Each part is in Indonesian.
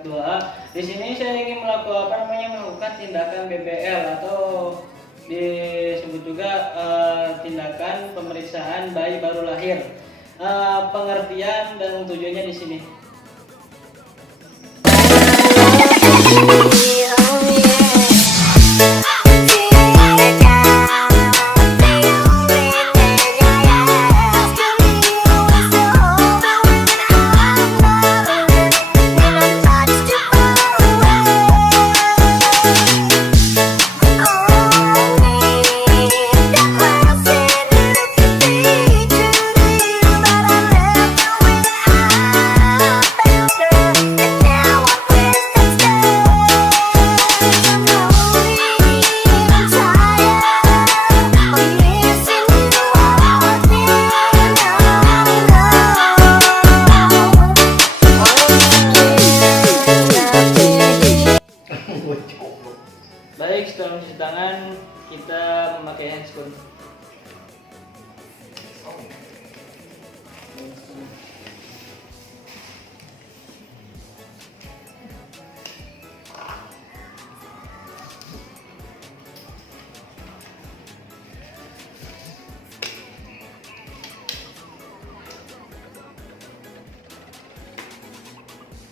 tingkat 2A. Di sini saya ingin melakukan tindakan BBL atau disebut juga tindakan pemeriksaan bayi baru lahir. Pengertian dan tujuannya di sini. Baik, setelah mencuci tangan, kita memakai handscoon.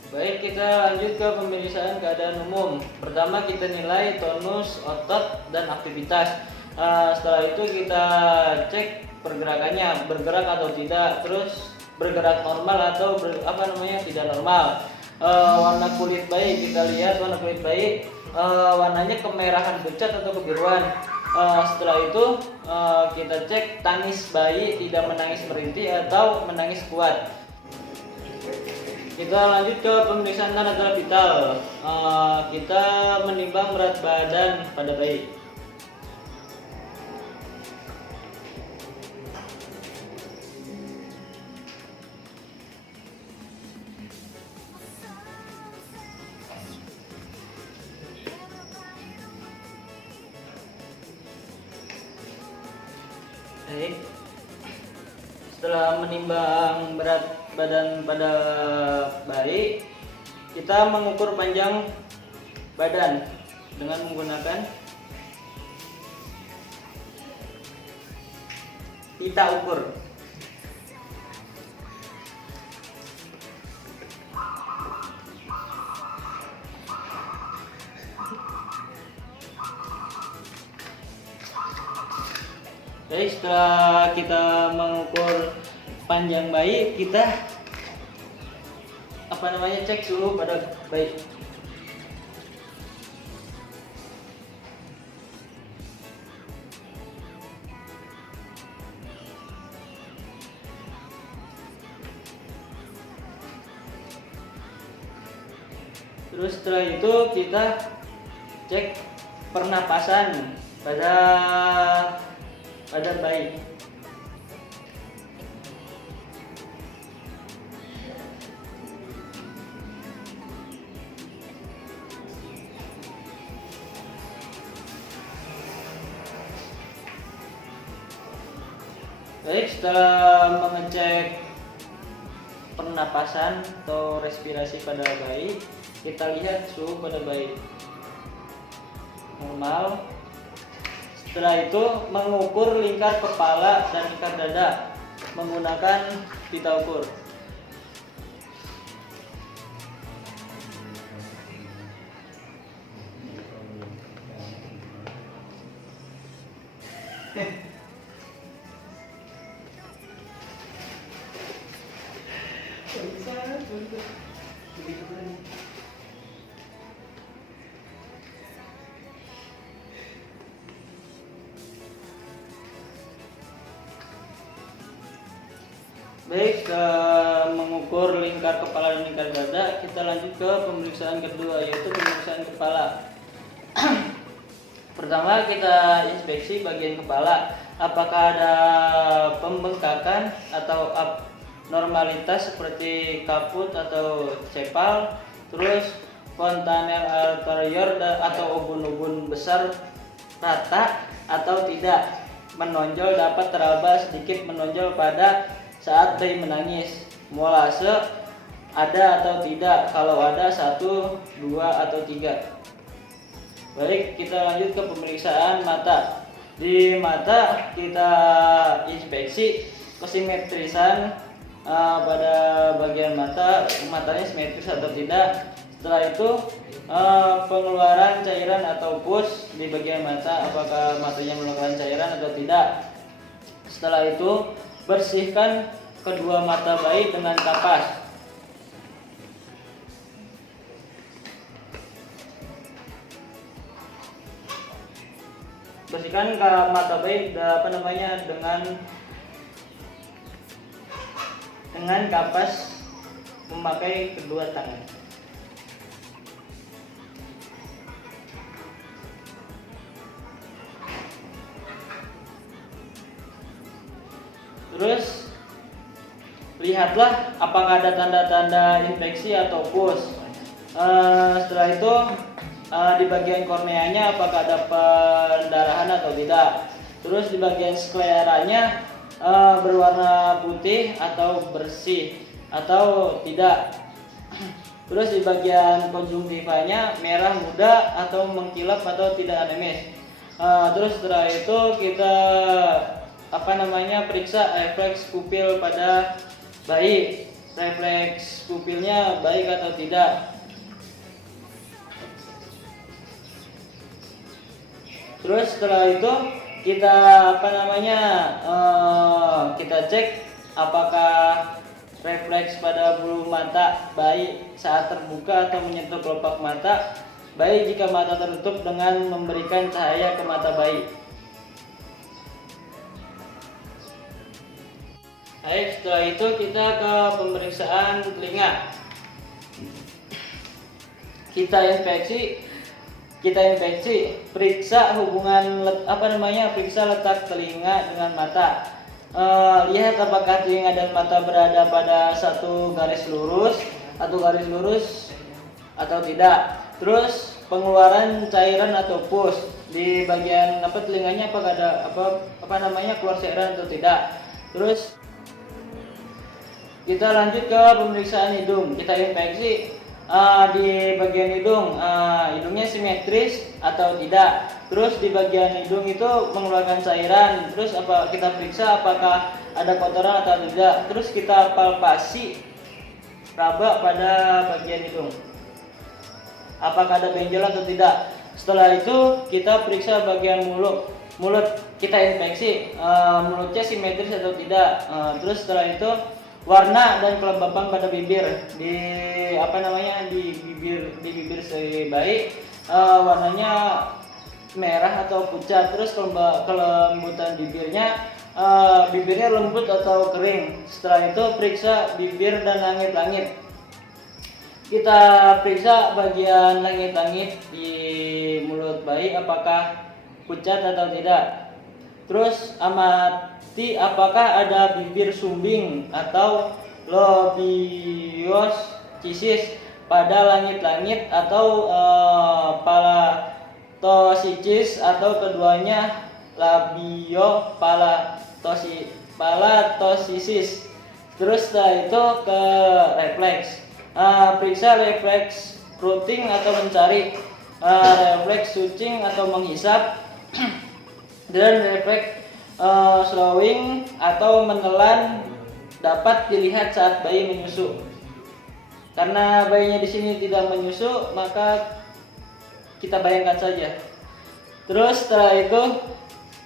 Baik, kita lanjut ke pemeriksaan keadaan umum. Pertama kita nilai tonus otot dan aktivitas. Setelah itu kita cek pergerakannya, bergerak atau tidak, terus bergerak normal atau tidak normal. Warna kulit bayi, kita lihat warna kulit bayi warnanya kemerahan pucat atau kebiruan. Setelah itu kita cek tangis bayi, tidak menangis merintih atau menangis kuat. Kita lanjut ke pemeriksaan tanda-tanda vital. Kita menimbang berat badan pada bayi. Baik. Setelah menimbang berat badan pada bayi, kita mengukur panjang badan dengan menggunakan pita ukur. Jadi setelah kita mengukur panjang bayi, kita cek suhu pada bayi. Terus setelah itu kita cek pernapasan pada bayi. Baik, setelah mengecek pernapasan atau respirasi pada bayi, kita lihat suhu pada bayi normal. Setelah itu mengukur lingkar kepala dan lingkar dada menggunakan pita ukur. Baik, mengukur lingkar kepala dan lingkar dada, kita lanjut ke pemeriksaan kedua, yaitu pemeriksaan kepala. Pertama kita inspeksi bagian kepala, apakah ada pembengkakan atau abnormalitas seperti kaput atau cepal, terus fontanel anterior atau ubun-ubun besar rata atau tidak, menonjol, dapat teraba sedikit menonjol pada saat bayi menangis, molase ada atau tidak. Kalau ada 1, 2, atau 3. Baik, kita lanjut ke pemeriksaan mata. Di mata kita inspeksi kesimetrisan pada bagian matanya simetris atau tidak. Setelah itu pengeluaran cairan atau pus di bagian mata, apakah matanya mengeluarkan cairan atau tidak. Setelah itu bersihkan kedua mata bayi dengan kapas. Bersihkan ke mata bayi dengan kapas memakai kedua tangan. Terus lihatlah apakah ada tanda-tanda infeksi atau pus. Setelah itu di bagian korneanya apakah ada pendarahan atau tidak. Terus di bagian skleranya berwarna putih atau bersih atau tidak. Terus di bagian konjungtivanya merah muda atau mengkilap atau tidak anemis. Terus setelah itu kita periksa refleks pupil pada bayi. Refleks pupilnya baik atau tidak. Terus setelah itu kita kita cek apakah refleks pada bulu mata bayi saat terbuka atau menyentuh kelopak mata bayi jika mata tertutup dengan memberikan cahaya ke mata bayi. Baik, setelah itu kita ke pemeriksaan telinga. Kita infeksi, periksa periksa letak telinga dengan mata. Lihat apakah telinga dan mata berada pada satu garis lurus atau tidak. Terus pengeluaran cairan atau pus di bagian telinganya apakah ada keluar cairan atau tidak. Terus kita lanjut ke pemeriksaan hidung. Kita infeksi di bagian hidung, hidungnya simetris atau tidak. Terus di bagian hidung itu mengeluarkan cairan. Terus kita periksa apakah ada kotoran atau tidak. Terus kita palpasi raba pada bagian hidung, apakah ada benjol atau tidak. Setelah itu kita periksa bagian mulut. Kita infeksi mulutnya simetris atau tidak. Terus setelah itu warna dan kelembapan pada bibir di bibir si bayi warnanya merah atau pucat. Terus kelembutan bibirnya lembut atau kering. Setelah itu periksa bibir dan langit-langit. Kita periksa bagian langit-langit di mulut bayi apakah pucat atau tidak. Terus amati apakah ada bibir sumbing atau lobiosicis pada langit-langit atau palatosicis atau keduanya palatosicis. Terus setelah itu ke refleks. Periksa refleks routing atau mencari, refleks switching atau menghisap, dan refleks slowing atau menelan dapat dilihat saat bayi menyusu. Karena bayinya di sini tidak menyusu, maka kita bayangkan saja. Terus setelah itu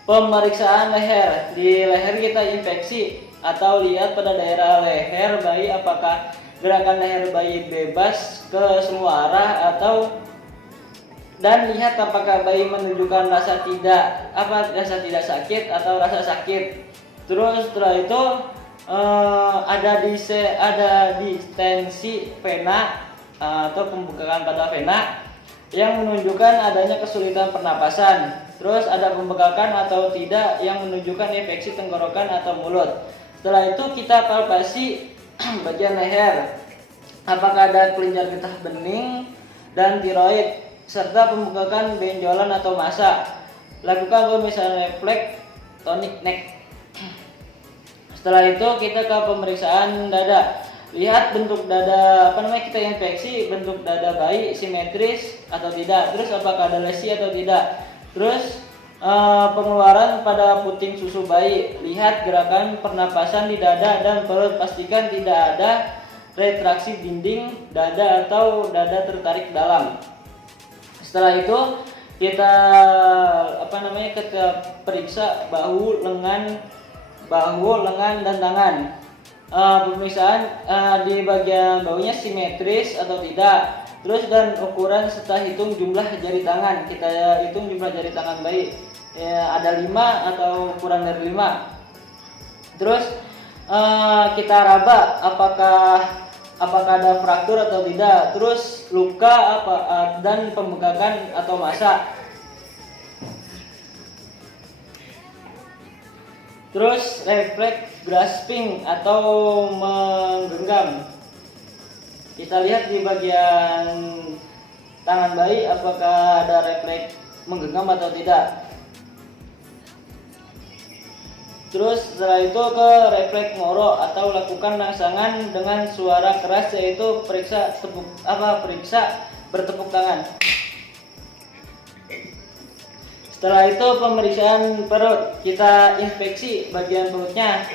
pemeriksaan leher. Di leher kita infeksi atau lihat pada daerah leher bayi apakah gerakan leher bayi bebas ke semua arah dan lihat apakah bayi menunjukkan rasa tidak sakit atau rasa sakit. Terus setelah itu ada distensi vena atau pembekakan pada vena yang menunjukkan adanya kesulitan pernapasan. Terus ada pembekakan atau tidak yang menunjukkan infeksi tenggorokan atau mulut. Setelah itu kita palpasi bagian leher, apakah ada kelenjar getah bening dan tiroid, serta pembekakan benjolan atau massa. Lakukan pemeriksaan refleks tonic neck. Setelah itu kita ke pemeriksaan dada. lihat bentuk dada, kita inspeksi bentuk dada bayi simetris atau tidak, terus apakah ada lesi atau tidak, terus pengeluaran pada puting susu bayi, lihat gerakan pernapasan di dada dan perut, pastikan tidak ada retraksi dinding dada atau dada tertarik dalam. Setelah itu kita kita periksa bahu, lengan dan tangan. Pemeriksaan di bagian bahunya simetris atau tidak, terus dan ukuran serta hitung jumlah jari tangan. Kita hitung jumlah jari tangan bayi, ada 5 atau kurang dari 5. Terus kita raba apakah ada fraktur atau tidak, terus luka dan pembengkakan atau masa. Terus refleks grasping atau menggenggam. Kita lihat di bagian tangan bayi apakah ada refleks menggenggam atau tidak. Terus setelah itu ke refleks moro atau lakukan rangsangan dengan suara keras, yaitu periksa bertepuk tangan. Setelah itu pemeriksaan perut, kita inspeksi bagian perutnya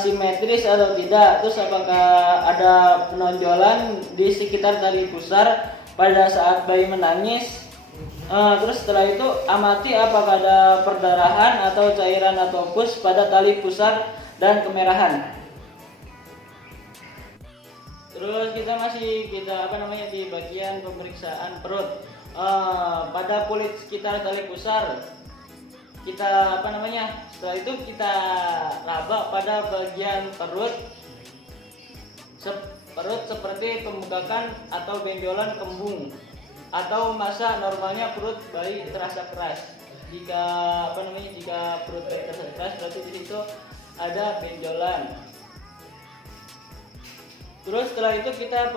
simetris atau tidak, terus apakah ada penonjolan di sekitar tali pusar pada saat bayi menangis. Terus setelah itu amati apakah ada perdarahan atau cairan atau pus pada tali pusar dan kemerahan. Terus kita masih di bagian pemeriksaan perut. Pada kulit sekitar tali pusar kita setelah itu kita raba pada bagian perut seperti pembengkakan atau benjolan kembung atau masa. Normalnya perut bayi terasa keras. Jika perut bayi terasa keras, berarti di situ ada benjolan. Terus setelah itu kita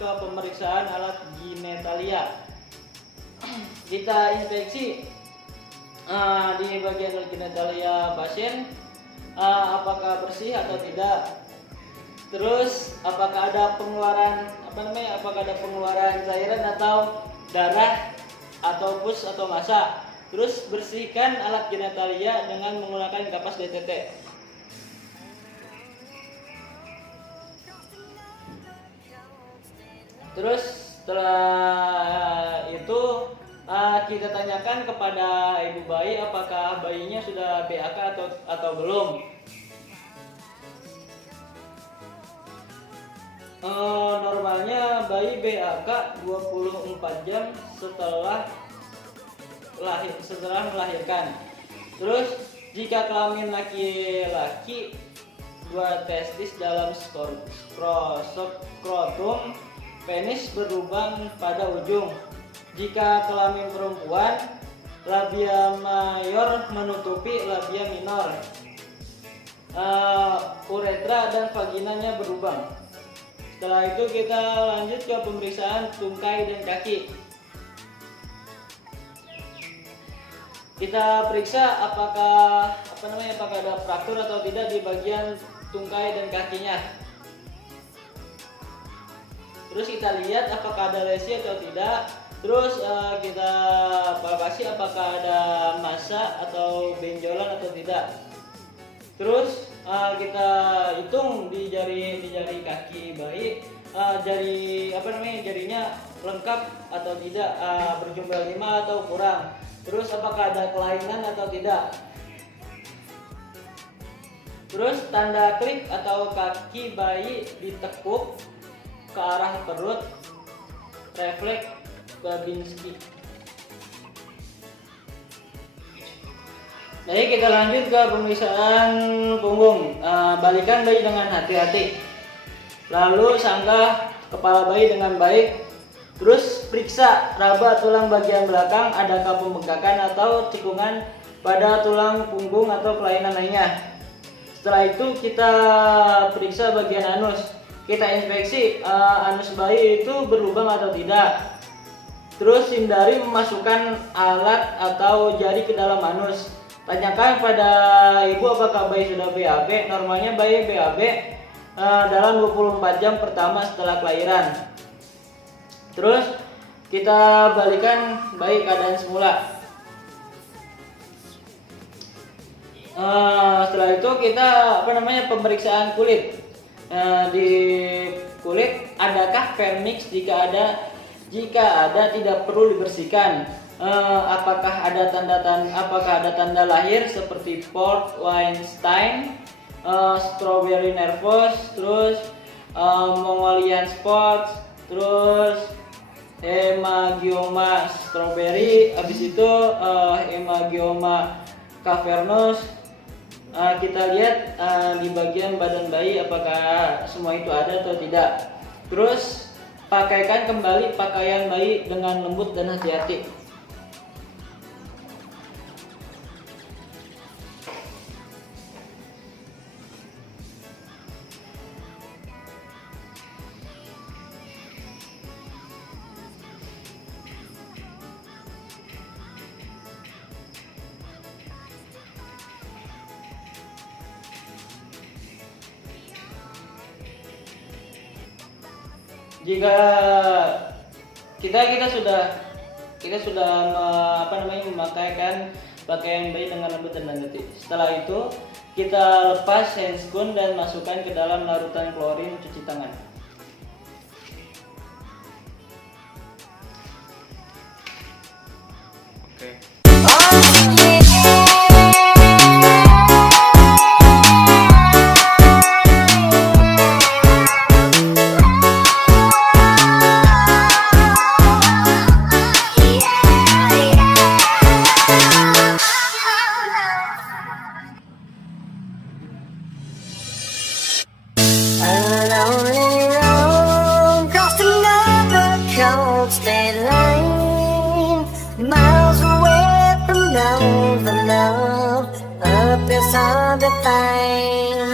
ke pemeriksaan alat genitalia. Kita inspeksi di bagian genitalia pasien apakah bersih atau tidak. Terus apakah ada pengeluaran cairan atau darah atau pus atau massa. Terus bersihkan alat genitalia dengan menggunakan kapas DTT. Terus setelah itu kita tanyakan kepada ibu bayi apakah bayinya sudah BAK atau belum. Normalnya bayi BAK 24 jam setelah melahirkan. Terus jika kelamin laki-laki, 2 testis dalam skrotum penis berlubang pada ujung. Jika kelamin perempuan, labia mayor menutupi labia minor. Uretra dan vaginanya berlubang. Setelah itu kita lanjut ke pemeriksaan tungkai dan kaki. Kita periksa apakah ada fraktur atau tidak di bagian tungkai dan kakinya. Terus kita lihat apakah ada lesi atau tidak. Terus kita palpasi apakah ada massa atau benjolan atau tidak. Terus kita hitung di jari kaki bayi, jarinya lengkap atau tidak, berjumlah 5 atau kurang. Terus apakah ada kelainan atau tidak. Terus tanda klik atau kaki bayi ditekuk ke arah perut, refleks Babinski. Jadi kita lanjut ke pemeriksaan punggung. Balikan bayi dengan hati-hati. Lalu sangga kepala bayi dengan baik. Terus periksa raba tulang bagian belakang, adakah pembengkakan atau cekungan pada tulang punggung atau kelainan lainnya. Setelah itu kita periksa bagian anus. Kita inspeksi anus bayi itu berlubang atau tidak. Terus hindari memasukkan alat atau jari ke dalam anus. Tanyakan pada ibu apakah bayi sudah BAB. Normalnya bayi BAB dalam 24 jam pertama setelah kelahiran. Terus kita balikan bayi keadaan semula. Setelah itu kita pemeriksaan kulit. Di kulit adakah vernix, jika ada tidak perlu dibersihkan. Apakah ada tanda lahir seperti Port Weinstein, strawberry nervous, terus Mongolian spots, terus hemangioma strawberry, habis itu hemangioma cavernous. Kita lihat di bagian badan bayi apakah semua itu ada atau tidak. Terus pakaikan kembali pakaian bayi dengan lembut dan hati-hati. Jika kita sudah memakaikan pakaian bayi dengan lembut dan hati. Setelah itu kita lepas handscoon dan masukkan ke dalam larutan klorin cuci tangan. State line, miles away from love, up is all the time.